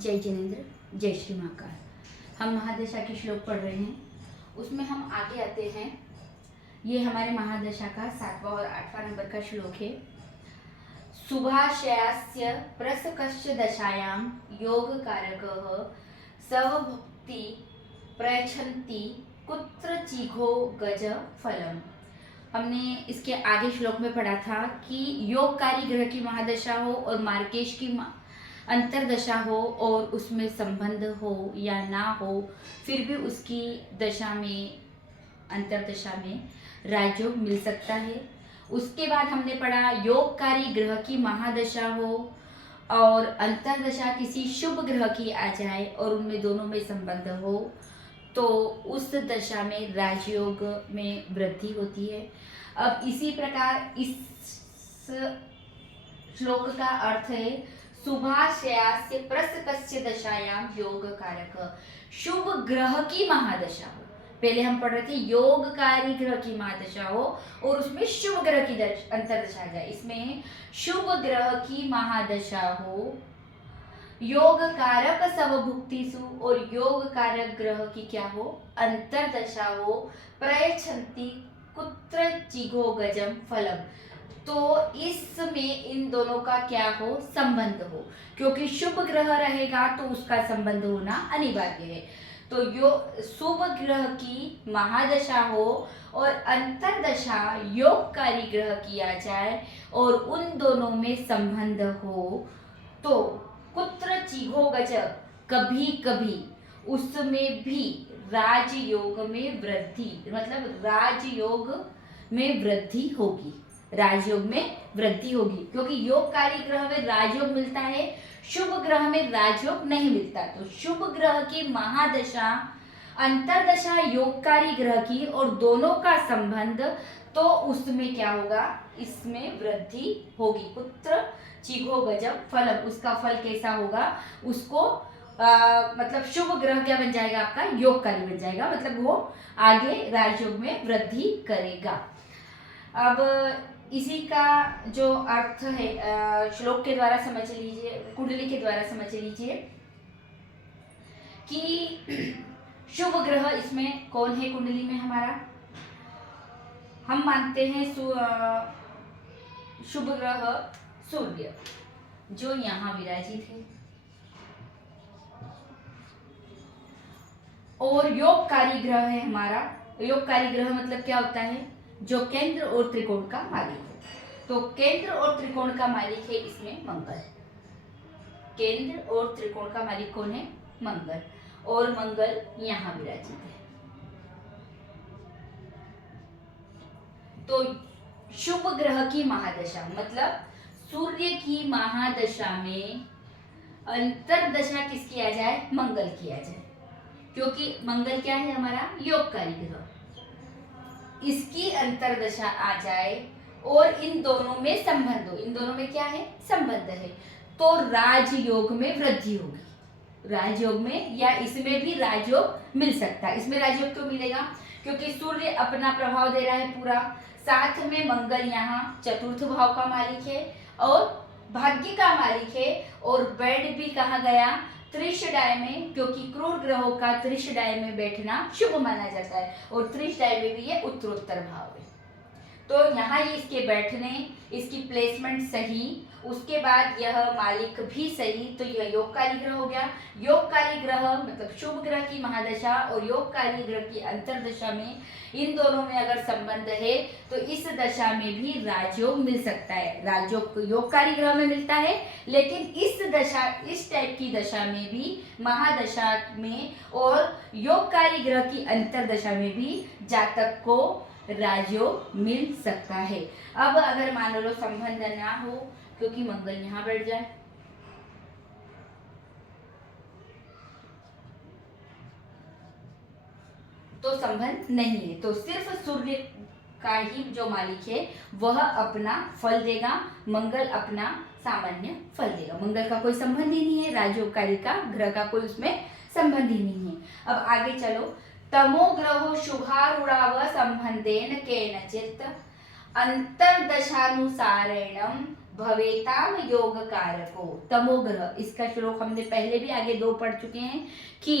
जय जिनेन्द्र, जय श्री महाकाल। हम महादशा के श्लोक पढ़ रहे हैं, उसमें हम आगे आते हैं। ये हमारे महादशा का 7वां और 8वां नंबर का श्लोक है। शुभाशयास्य प्रसकस्य दशायां योग कारकः सवभुक्ति प्रयच्छन्ति कुत्र चिघो गज फलम। हमने इसके आगे श्लोक में पढ़ा था कि योगकारी ग्रह की महादशा हो और मार्केश की अंतरदशा हो और उसमें संबंध हो या ना हो, फिर भी उसकी दशा में अंतरदशा में राजयोग मिल सकता है। उसके बाद हमने पढ़ा योगकारी ग्रह की महादशा हो और अंतरदशा किसी शुभ ग्रह की आ जाए और उनमें दोनों में संबंध हो तो उस दशा में राजयोग में वृद्धि होती है। अब इसी प्रकार इस श्लोक का अर्थ है शुभाशयास्य प्रसकस्य दशायां योग कारक। शुभ ग्रह की महादशा हो, पहले हम पढ़ रहे थे योगकारी ग्रह की महादशा हो और उसमें शुभ ग्रह की अंतरदशा आ जाए। इसमें शुभ ग्रह की महादशा हो, योग कारक सवभुक्तिषु और योग कारक ग्रह की क्या हो, अंतरदशा हो, प्रयच्छन्ति कुत्र चिघो गजम फलम। तो इसमें इन दोनों का क्या हो, संबंध हो, क्योंकि शुभ ग्रह रहेगा तो उसका संबंध होना अनिवार्य है। तो शुभ ग्रह की महादशा हो और अंतरदशा योगकारी ग्रह की आ जाए और उन दोनों में संबंध हो तो कुत्र चिघो गज, कभी कभी उसमें भी राजयोग में वृद्धि, मतलब राजयोग में वृद्धि होगी, राजयोग में वृद्धि होगी, क्योंकि योगकारी ग्रह में राजयोग मिलता है, शुभ ग्रह में राजयोग नहीं मिलता। तो शुभ ग्रह की महादशा अंतरदशा योगकारी ग्रह की और दोनों का संबंध, तो उसमें क्या होगा, इसमें वृद्धि होगी। पुत्र चिघो गजम फलम, उसका फल कैसा होगा, उसको मतलब शुभ ग्रह क्या बन जाएगा, आपका योगकारी बन जाएगा, मतलब वो आगे राजयोग में वृद्धि करेगा। अब इसी का जो अर्थ है श्लोक के द्वारा समझ लीजिए, कुंडली के द्वारा समझ लीजिए कि शुभ ग्रह इसमें कौन है कुंडली में हमारा, हम मानते हैं शुभ ग्रह सूर्य जो यहाँ विराजित है, और योगकारी ग्रह है हमारा। योगकारी ग्रह मतलब क्या होता है, जो केंद्र और त्रिकोण का मालिक है। तो केंद्र और त्रिकोण का मालिक है इसमें मंगल। केंद्र और त्रिकोण का मालिक कौन है, मंगल, और मंगल यहाँ विराजित है। तो शुभ ग्रह की महादशा मतलब सूर्य की महादशा में अंतरदशा किसकी आ जाए, मंगल की आ जाए, क्योंकि मंगल क्या है हमारा, योगकारी ग्रह, इसकी अंतरदशा आ जाए और इन दोनों में संबंध हो, इन दोनों में क्या है, संबंध है, तो राजयोग में वृद्धि होगी। राजयोग में या इसमें भी राजयोग मिल सकता है। इसमें राजयोग क्यों मिलेगा, क्योंकि सूर्य अपना प्रभाव दे रहा है पूरा, साथ में मंगल यहाँ चतुर्थ भाव का मालिक है और भाग्य का मालिक है, और बैठ भी कहाँ गया, त्रिशडाय में, क्योंकि क्रूर ग्रहों का त्रिशडाय में बैठना शुभ माना जाता है और त्रिशडाय में भी ये उत्तरोत्तर भाव है। तो यहाँ ये इसके बैठने, इसकी प्लेसमेंट सही, उसके बाद यह मालिक भी सही, तो यह योगकारी ग्रह हो गया। योगकारी ग्रह मतलब शुभ ग्रह की महादशा और योगकारी ग्रह की अंतरदशा में इन दोनों में अगर संबंध है तो इस दशा में भी राजयोग मिल सकता है। राजयोग योगकारी ग्रह में मिलता है, लेकिन इस दशा, इस टाइप की दशा में भी, महादशा में और योगकारी ग्रह की अंतरदशा में भी जातक को राजयोग मिल सकता है। अब अगर मान लो संबंध ना हो, क्योंकि मंगल यहाँ बैठ जाए, तो संबंध नहीं है, तो सिर्फ सूर्य का ही जो मालिक है वह अपना फल देगा, मंगल अपना सामान्य फल देगा। मंगल का कोई संबंध ही नहीं है, राजयोगकारी का ग्रह का कोई उसमें संबंध ही नहीं है। अब आगे चलो, तमो ग्रहो शुभारूढ़ाव संबंधेन केनचित् अंतर्दशानुसारेणम भवेताम योग कारको तमोग्रह। इसका श्लोक हमने पहले भी आगे 2 पढ़ चुके हैं कि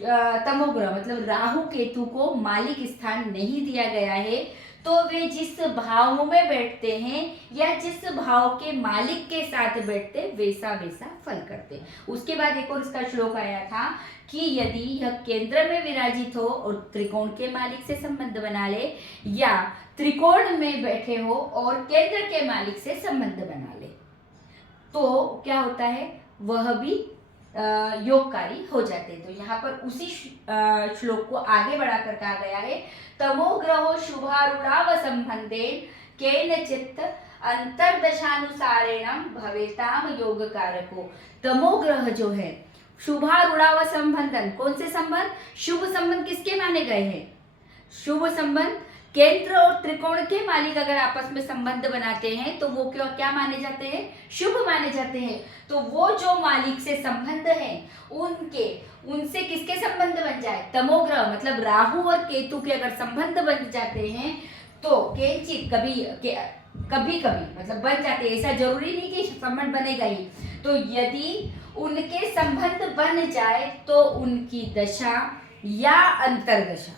तमोग्रह मतलब राहु केतु को मालिक स्थान नहीं दिया गया है, तो वे जिस भाव में बैठते हैं या जिस भाव के मालिक के साथ बैठते वैसा वैसा फल करते। उसके बाद एक और इसका श्लोक आया था कि यदि यह केंद्र में विराजित हो और त्रिकोण के मालिक से संबंध बना ले, या त्रिकोण में बैठे हो और केंद्र के मालिक से संबंध बना ले, तो क्या होता है, वह भी योगकारी हो जाते हैं। तो यहाँ पर उसी श्लोक को आगे बढ़ाकर कहा गया है, तमोग्रहो शुभारूढ़ाव संबंधेन केनचित् अंतर्दशानुसारेण भवेताम योग कारको। तमोग्रह जो है शुभारूढ़ाव संबंधन, कौन से संबंध, शुभ संबंध किसके माने गए हैं, शुभ संबंध केंद्र और त्रिकोण के मालिक अगर आपस में संबंध बनाते हैं तो वो क्या माने जाते हैं, शुभ माने जाते हैं। तो वो जो मालिक से संबंध है उनसे किसके संबंध बन जाए, तमोग्रह मतलब राहु और केतु के अगर संबंध बन जाते हैं तो केंचित कभी मतलब बन जाते हैं, ऐसा जरूरी नहीं कि संबंध बनेगा ही। तो यदि उनके संबंध बन जाए तो उनकी दशा या अंतर्दशा,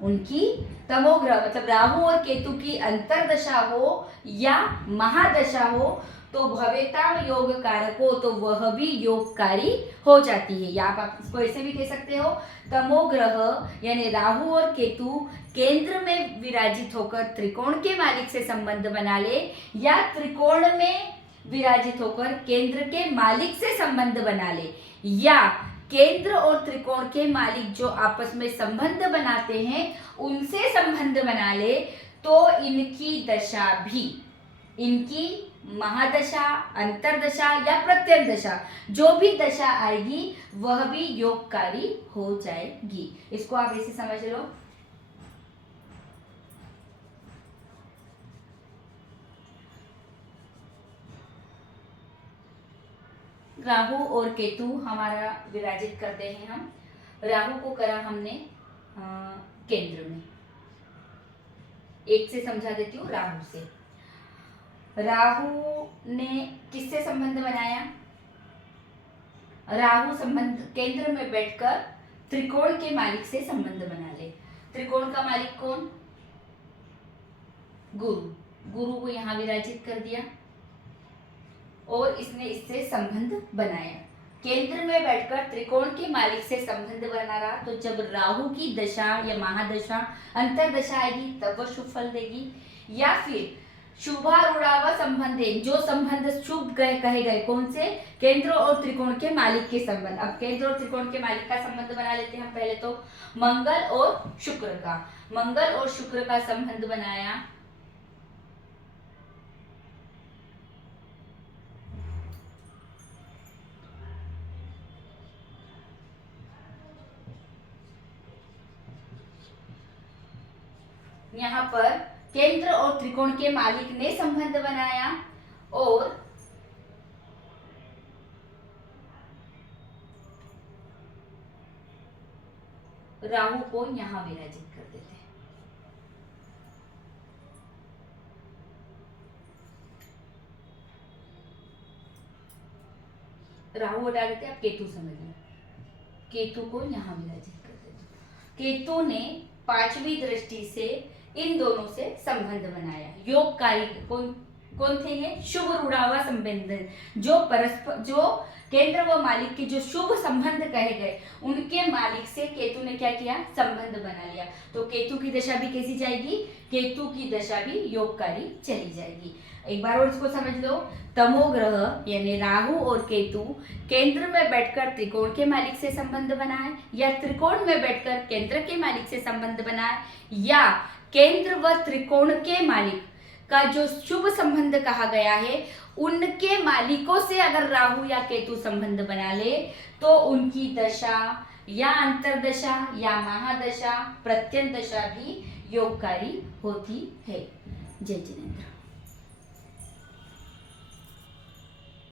उनकी तमोग्रह मतलब राहु और केतु की अंतर्दशा हो या महादशा हो तो भवेताम योग कारको, तो वह भी योगकारी हो जाती है। या आप इसको ऐसे भी कह सकते हो, तमोग्रह यानी राहु और केतु केंद्र में विराजित होकर त्रिकोण के मालिक से संबंध बना ले, या त्रिकोण में विराजित होकर केंद्र के मालिक से संबंध बना ले, या केंद्र और त्रिकोण के मालिक जो आपस में संबंध बनाते हैं उनसे संबंध बना ले, तो इनकी दशा भी, इनकी महादशा, अंतर्दशा या प्रत्यंदशा जो भी दशा आएगी वह भी योगकारी हो जाएगी। इसको आप ऐसे समझ लो, राहु और केतु हमारा विराजित करते हैं हम। राहु को करा हमने केंद्र में, एक से समझा देती हूँ, राहु से। राहु ने किससे संबंध बनाया, राहु संबंध केंद्र में बैठकर त्रिकोण के मालिक से संबंध बना ले। त्रिकोण का मालिक कौन, गुरु को यहाँ विराजित कर दिया और इसने इससे संबंध बनाया। केंद्र में बैठकर त्रिकोण के मालिक से संबंध बना रहा, तो जब राहु की दशा या महादशा अंतर्दशा आएगी तब वह शुभ फल देगी। या फिर शुभारूढ़ाव संबंधे, जो संबंध शुभ कहे गए कौन से, केंद्र और त्रिकोण के मालिक के संबंध। अब केंद्र और त्रिकोण के मालिक का संबंध बना लेते हैं हम। पहले तो मंगल और शुक्र का, मंगल और शुक्र का संबंध बनाया, यहाँ पर केंद्र और त्रिकोण के मालिक ने संबंध बनाया और राहु को यहां विराजित कर देते हैं। राहु हटा देते, आप केतु समझिए, केतु को यहां विराजित कर देते। केतु ने पांचवी दृष्टि से इन दोनों से संबंध बनाया। योगकारी कौन थे ये, शुभ रूढ़ावा संबंध, जो परस्पर, जो केंद्र व मालिक के जो शुभ संबंध कहे गए उनके मालिक से केतु ने क्या किया, संबंध बना लिया। तो केतु की दशा भी कैसी जाएगी, केतु की दशा भी योगकारी चली जाएगी। एक बार और इसको समझ लो, तमोग्रह यानी राहु और केतु केंद्र में बैठकर त्रिकोण के मालिक से संबंध बनाए, या त्रिकोण में बैठकर केंद्र के मालिक से संबंध बनाए, या केंद्र व त्रिकोण के मालिक का जो शुभ संबंध कहा गया है उनके मालिकों से अगर राहु या केतु संबंध बना ले तो उनकी दशा या अंतर्दशा या महादशा प्रत्यंदशा भी योगकारी होती है। जय जिनेंद्र।